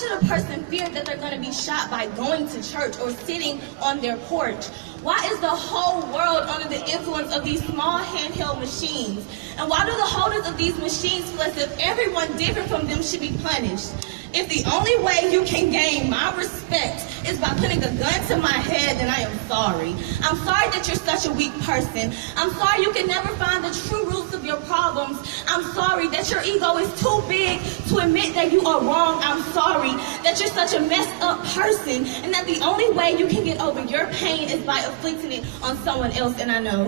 should a person fear that they're going to be shot by going to church or sitting on their porch? Why is the whole world under the influence of these small handheld machines? And why do the holders of these machines feel as if everyone different from them should be punished? If the only way you can gain my respect is by putting a gun to my head, then I am sorry. I'm sorry that you're such a weak person. I'm sorry you can never find the true roots of your problems. I'm sorry that your ego is too big to admit that you are wrong. I'm sorry that you're such a messed up person and that the only way you can get over your pain is by inflicting it on someone else. And I know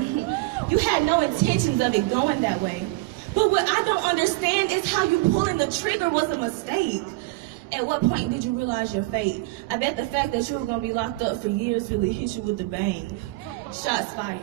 you had no intentions of it going that way. But what I don't understand is how you pulling the trigger was a mistake. At what point did you realize your fate? I bet the fact that you were going to be locked up for years really hit you with a bang. Shots fired.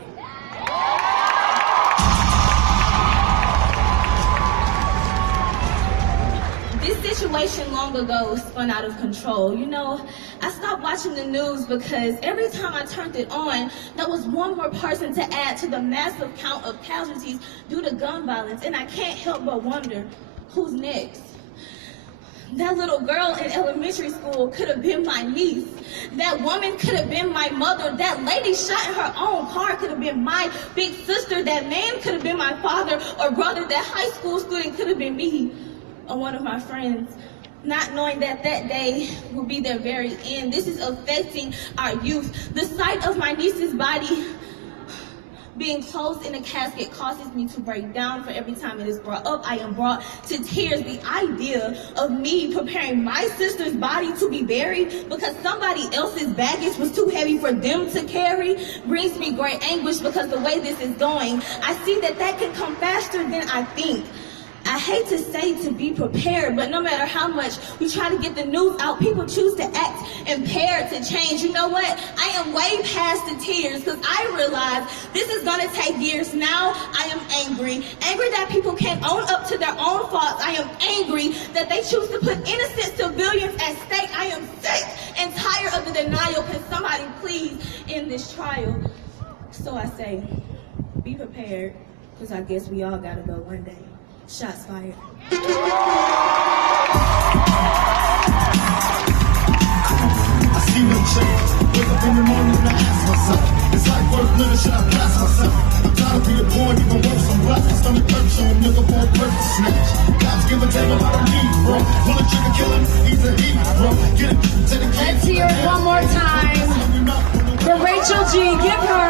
This situation long ago spun out of control. You know, I stopped watching the news because every time I turned it on, there was one more person to add to the massive count of casualties due to gun violence. And I can't help but wonder, who's next? That little girl in elementary school could have been my niece. That woman could have been my mother. That lady shot in her own car could have been my big sister. That man could have been my father or brother. That high school student could have been me or one of my friends. Not knowing that that day will be their very end. This is affecting our youth. The sight of my niece's body being closed in a casket causes me to break down. For every time it is brought up, I am brought to tears. The idea of me preparing my sister's body to be buried because somebody else's baggage was too heavy for them to carry brings me great anguish, because the way this is going, I see that that can come faster than I think. I hate to say to be prepared, but no matter how much we try to get the news out, people choose to act impaired to change. You know what? I am way past the tears because I realize this is going to take years. Now I am angry. Angry that people can't own up to their own faults. I am angry that they choose to put innocent civilians at stake. I am sick and tired of the denial. Can somebody please end this trial? So I say, be prepared, because I guess we all got to go one day. Shots fired. I see no change. Wake up in the morning and I ask myself, is life worth living? Should I pass myself? I'm tired of being born, even worse, I'm black. My stomach hurts, so I'm looking for a purpose to snatch. Cops give a damn about a need, bro. Pull a trigger, kill him, he's a heat, bro. Get it to the kids. Let's hear it one more time for Rachel G. Give her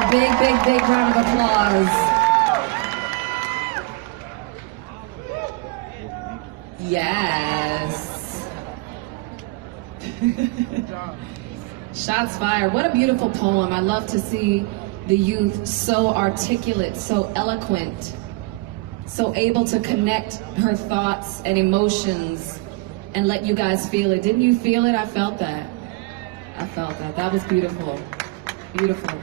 a big, big, big round of applause. Yes. Shots fired. What a beautiful poem. I love to see the youth so articulate, so eloquent, so able to connect her thoughts and emotions and let you guys feel it. Didn't you feel it? I felt that. I felt that. That was beautiful. Beautiful.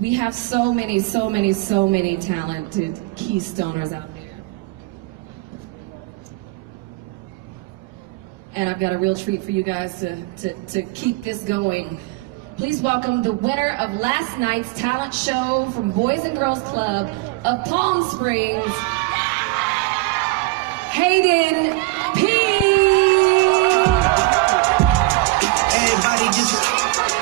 We have so many talented Keystoners out there. And I've got a real treat for you guys to keep this going. Please welcome the winner of last night's talent show from Boys and Girls Club of Palm Springs, Hayden P. Everybody just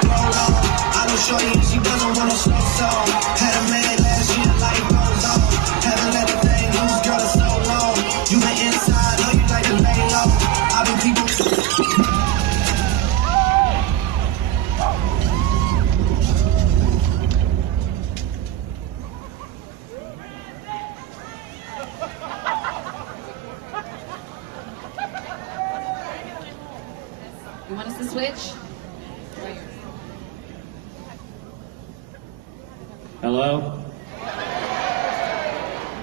roll on. I will show you she doesn't want a slow song. Had a man last year, life goes on. Haven't let the thing loose, girl, it's so long. You been inside, know you like to lay low. I've been people. You want us to switch? Hello?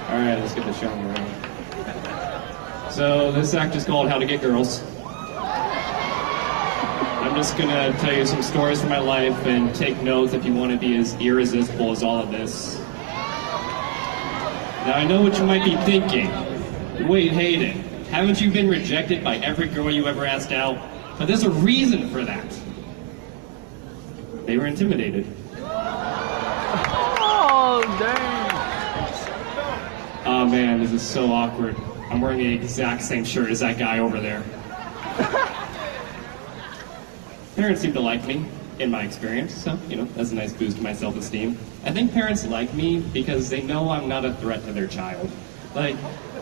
Alright, let's get the show on the road. So, this act is called How to Get Girls. I'm just gonna tell you some stories from my life and take notes if you want to be as irresistible as all of this. Now, I know what you might be thinking. Wait, Hayden, haven't you been rejected by every girl you ever asked out? But there's a reason for that. They were intimidated. Oh, dang. Oh man, this is so awkward. I'm wearing the exact same shirt as that guy over there. Parents seem to like me, in my experience, so, that's a nice boost to my self-esteem. I think parents like me because they know I'm not a threat to their child. Like,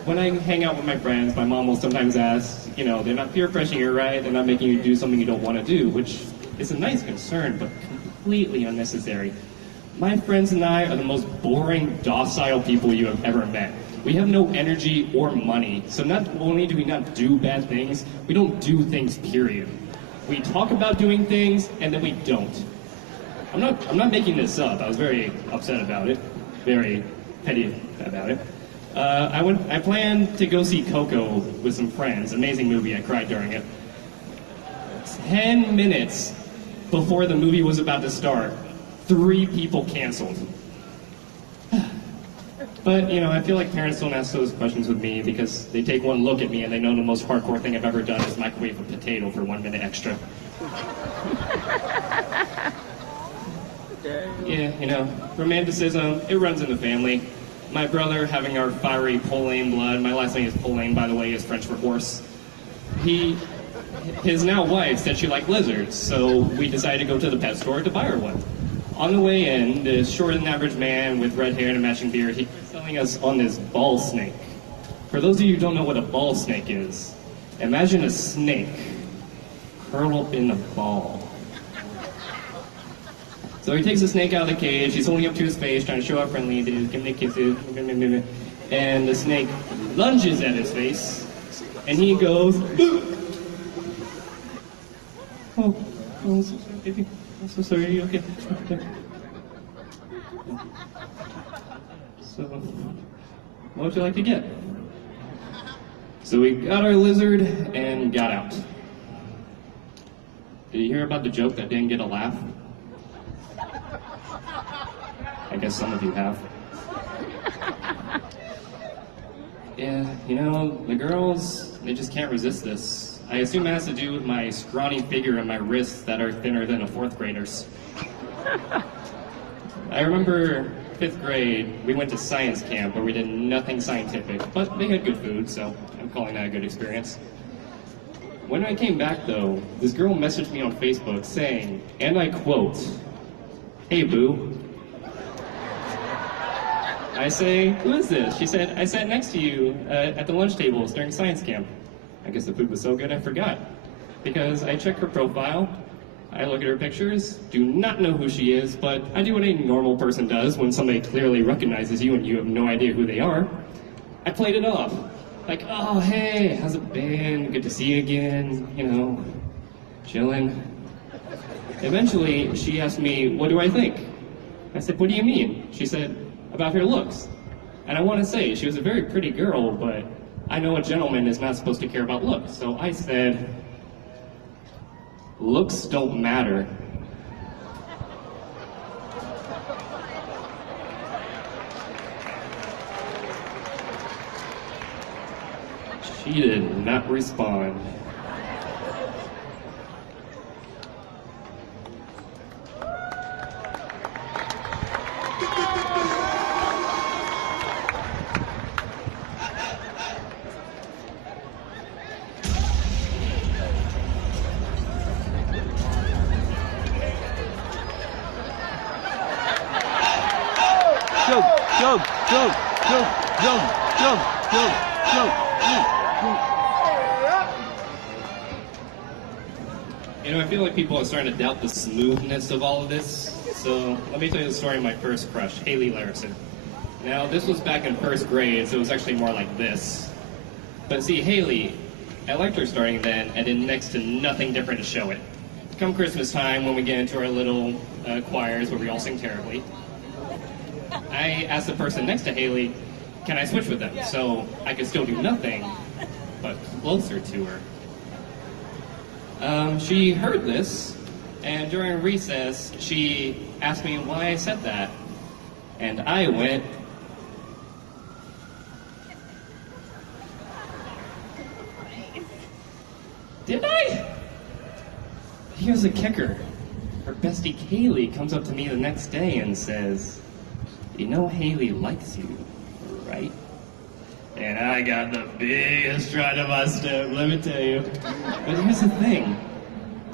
when I hang out with my friends, my mom will sometimes ask, they're not peer pressuring you, right? They're not making you do something you don't want to do, which is a nice concern, but completely unnecessary. My friends and I are the most boring, docile people you have ever met. We have no energy or money, so not only do we not do bad things, we don't do things, period. We talk about doing things, and then we don't. I'm not making this up. I was very upset about it, very petty about it. I planned to go see Coco with some friends. Amazing movie. I cried during it. 10 minutes before the movie was about to start, 3 people canceled. But, I feel like parents don't ask those questions with me because they take one look at me and they know the most hardcore thing I've ever done is microwave a potato for 1 minute extra. Yeah, romanticism, it runs in the family. My brother having our fiery Polaine blood, my last name is Polaine, by the way, is French for horse. His now wife said she liked lizards, so we decided to go to the pet store to buy her one. On the way in, this shorter than average man with red hair and a matching beard, he was selling us on this ball snake. For those of you who don't know what a ball snake is, imagine a snake curled up in a ball. So he takes the snake out of the cage, he's holding up to his face, trying to show how friendly he is, giving it kisses, and the snake lunges at his face, and he goes, oh, I'm so sorry, baby. I'm so sorry, are you okay? So, what would you like to get? So we got our lizard and got out. Did you hear about the joke that didn't get a laugh? I guess some of you have. Yeah, the girls, they just can't resist this. I assume it has to do with my scrawny figure and my wrists that are thinner than a 4th grader's. I remember 5th grade, we went to science camp where we did nothing scientific, but they had good food, so I'm calling that a good experience. When I came back though, this girl messaged me on Facebook saying, and I quote, "Hey boo." I say, "Who is this?" She said, "I sat next to you at the lunch tables during science camp." I guess the food was so good I forgot. Because I check her profile, I look at her pictures, do not know who she is, but I do what a normal person does when somebody clearly recognizes you and you have no idea who they are. I played it off. Like, "Oh, hey, how's it been? Good to see you again, chilling." Eventually, she asked me, "What do I think?" I said, "What do you mean?" She said, "About her looks." And I want to say, she was a very pretty girl, but I know a gentleman is not supposed to care about looks. So I said, "Looks don't matter." She did not respond. I feel like people are starting to doubt the smoothness of all of this. So let me tell you the story of my first crush, Haley Larison. Now, this was back in 1st grade, so it was actually more like this. But see, Haley, I liked her starting then, and did next to nothing different to show it. Come Christmas time, when we get into our little choirs where we all sing terribly, I asked the person next to Haley, can I switch with them? So I could still do nothing, but closer to her. She heard this, and during recess, she asked me why I said that. And I went, did I? Here's the kicker. Her bestie Kaylee comes up to me the next day and says, "You know Haley likes you, right?" I got the biggest stride of my step, let me tell you. But here's the thing.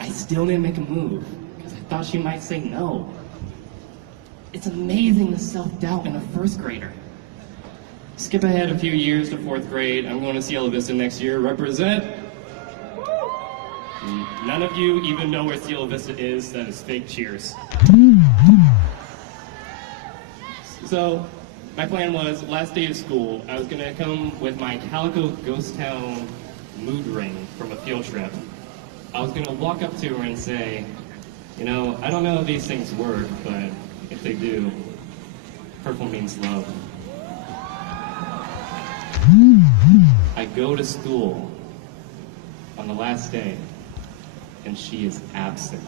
I still didn't make a move, because I thought she might say no. It's amazing the self-doubt in a first grader. Skip ahead a few years to 4th grade. I'm going to Cielo Vista next year. Represent. None of you even know where Cielo Vista is. That is fake cheers. So, my plan was, last day of school, I was going to come with my Calico Ghost Town mood ring from a field trip. I was going to walk up to her and say, you know, I don't know if these things work, but if they do, purple means love. I go to school on the last day, and she is absent.